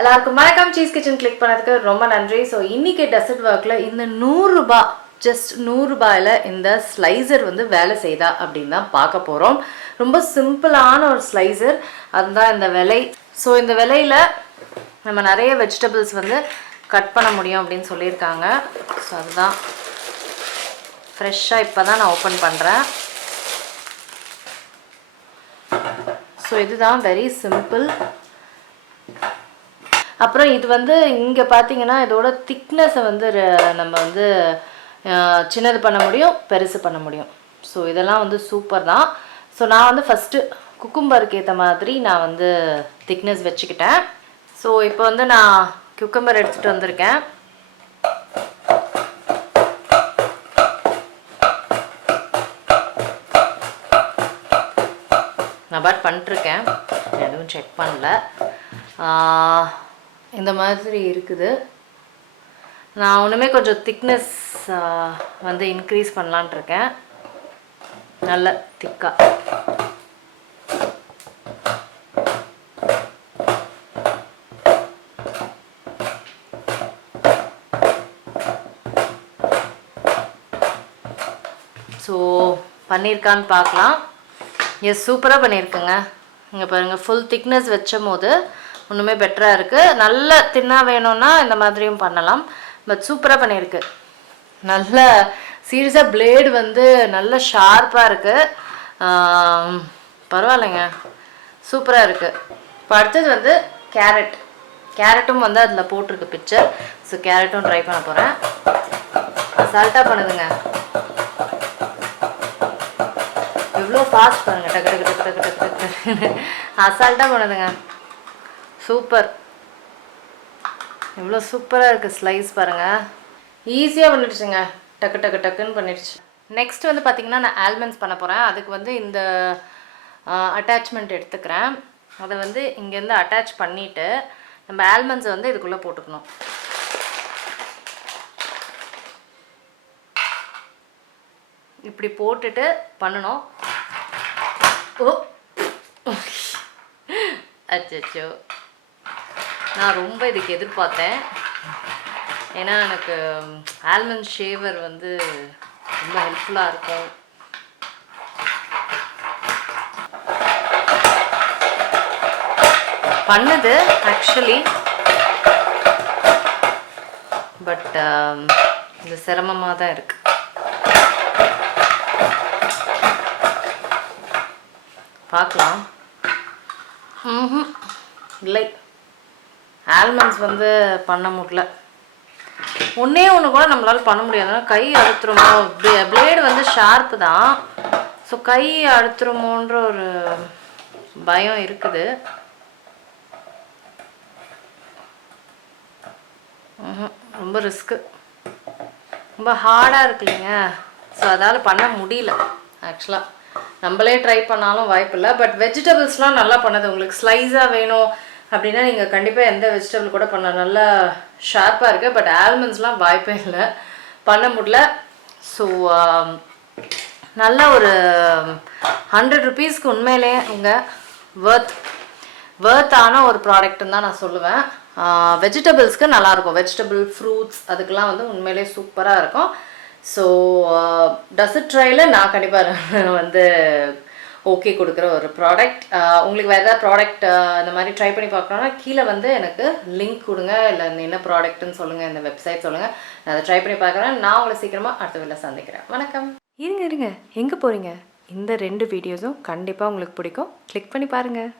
எல்லாருக்கும் வணக்கம். Cheese kitchen click பண்ணதுக்கு ரொம்ப நன்றி. ஸோ இன்றைக்கி டெசர்ட் ஒர்க்கில் இந்த 100 ரூபாய் ஜஸ்ட் 100 ரூபாயில் இந்த ஸ்லைசர் வந்து வேலை செய்தா அப்படின்னு தான் பார்க்க போகிறோம். ரொம்ப சிம்பிளான ஒரு ஸ்லைசர், அதுதான் இந்த விலை. ஸோ இந்த விலையில் நம்ம நிறைய வெஜிடபிள்ஸ் வந்து கட் பண்ண முடியும் அப்படின்னு சொல்லியிருக்காங்க. ஸோ அதுதான் ஃப்ரெஷ்ஷாக இப்போ தான் நான் ஓப்பன் பண்ணுறேன். ஸோ இதுதான் வெரி சிம்பிள். அப்புறம் இது வந்து இங்கே பார்த்தீங்கன்னா இதோட திக்னஸை வந்து நம்ம வந்து சின்னது பண்ண முடியும், பெருசு பண்ண முடியும். ஸோ இதெல்லாம் வந்து சூப்பர் தான். ஸோ நான் வந்து ஃபஸ்ட்டு குக்கும்பருக்கு ஏற்ற மாதிரி நான் வந்து திக்னஸ் வச்சுக்கிட்டேன். ஸோ இப்போ வந்து நான் குக்கும்பர் எடுத்துகிட்டு வந்திருக்கேன். நான் பட் பண்ணிட்டுருக்கேன், எதுவும் செக் பண்ணல. இந்த மாதிரி இருக்குது. நான் ஒன்றுமே கொஞ்சம் திக்னஸ் வந்து இன்க்ரீஸ் பண்ணலான்ட்டு இருக்கேன், நல்ல திக்காக. ஸோ பண்ணியிருக்கான்னு பார்க்கலாம். எஸ், சூப்பராக பண்ணியிருக்குங்க. இங்கே பாருங்கள், ஃபுல் திக்னஸ் வச்சும் போது ஒன்றுமே பெட்டராக இருக்குது. நல்ல தின்னாக வேணும்னா இந்த மாதிரியும் பண்ணலாம். பட் சூப்பராக பண்ணியிருக்கு. நல்ல சீரியஸாக பிளேடு வந்து நல்ல ஷார்ப்பாக இருக்குது. பரவாயில்லைங்க, சூப்பராக இருக்குது. இப்போ அடுத்தது வந்து கேரட்டும் வந்து அதில் போட்டிருக்கு பிக்சர். ஸோ கேரட்டும் ட்ரை பண்ண போகிறேன். அசால்ட்டாக பண்ணுதுங்க, எவ்வளோ ஃபாஸ்ட் பாருங்கள், டக்கு டக்கு டக்கு டக்கு டக்கு டக்கு அசால்ட்டாக பண்ணுதுங்க. சூப்பர், எவ்வளோ சூப்பராக இருக்குது ஸ்லைஸ் பாருங்கள். ஈஸியாக பண்ணிடுச்சுங்க, டக்கு டக்கு டக்குன்னு பண்ணிடுச்சு. நெக்ஸ்ட் வந்து பார்த்திங்கன்னா நான் ஆல்மண்ட்ஸ் பண்ண போகிறேன். அதுக்கு வந்து இந்த அட்டாச்மெண்ட் எடுத்துக்கிறேன். அதை வந்து இங்கேருந்து அட்டாச் பண்ணிவிட்டு நம்ம ஆல்மண்ட்ஸை வந்து இதுக்குள்ளே போட்டுக்கணும். இப்படி போட்டுட்டு பண்ணணும். ஓ அச்சோ, நான் ரொம்ப இதுக்கு எதிர்பார்த்தேன். ஏன்னா எனக்கு ஆல்மண்ட் ஷேவர் வந்து ரொம்ப ஹெல்ப்ஃபுல்லாக இருக்கும். பண்ணுது ஆக்சுவலி, பட் இது சிரமமாக தான் இருக்குது. பார்க்கலாம். இல்லை, ஆல்மண்ட்ஸ் வந்து பண்ண முடியல. ஒன்றே ஒன்று கூட நம்மளால் பண்ண முடியாதுன்னா கை அழுத்துருமோ. பிளேடு வந்து ஷார்ப்பு தான். ஸோ கை அழுத்துருமோன்ற ஒரு பயம் இருக்குது. ரொம்ப ரிஸ்க்கு, ரொம்ப ஹார்டாக இருக்கு இல்லைங்க. ஸோ அதால் பண்ண முடியல. ஆக்சுவலாக நம்மளே ட்ரை பண்ணாலும் வாய்ப்பு இல்லை. பட் வெஜிடபிள்ஸ்லாம் நல்லா பண்ணுது. உங்களுக்கு ஸ்லைஸாக வேணும் அப்படின்னா நீங்கள் கண்டிப்பாக எந்த வெஜிடபிள் கூட பண்ணலாம். நல்லா ஷார்ப்பாக இருக்குது. பட் ஆல்மண்ட்ஸ்லாம் வாய்ப்பே இல்லை, பண்ண முடியல. ஸோ நல்ல ஒரு 100 ருபீஸ்க்கு உண்மையிலே இங்கே வேர்த்தான ஒரு ப்ராடக்ட்டுன்னு தான் நான் சொல்லுவேன். வெஜிடபிள்ஸ்க்கு நல்லாயிருக்கும். வெஜிடபிள் ஃப்ரூட்ஸ் அதுக்கெலாம் வந்து உண்மையிலே சூப்பராக இருக்கும். ஸோ டெசர்ட் ட்ரையில் நான் கண்டிப்பாக வந்து ஓகே கொடுக்குற ஒரு ப்ராடக்ட். உங்களுக்கு வேறு ஏதாவது ப்ராடக்ட் இந்த மாதிரி ட்ரை பண்ணி பார்க்கணுன்னா கீழே வந்து எனக்கு லிங்க் கொடுங்க, இல்லை என்ன ப்ராடக்ட்டுன்னு சொல்லுங்கள், இந்த வெப்சைட் சொல்லுங்கள். நான் அதை ட்ரை பண்ணி பார்க்குறேன். நான் உங்களை சீக்கிரமாக அடுத்த வீடியோவில் சந்திக்கிறேன். வணக்கம். இருங்க எங்கே போகிறீங்க? இந்த 2 வீடியோஸும் கண்டிப்பாக உங்களுக்கு பிடிக்கும். கிளிக் பண்ணி பாருங்கள்.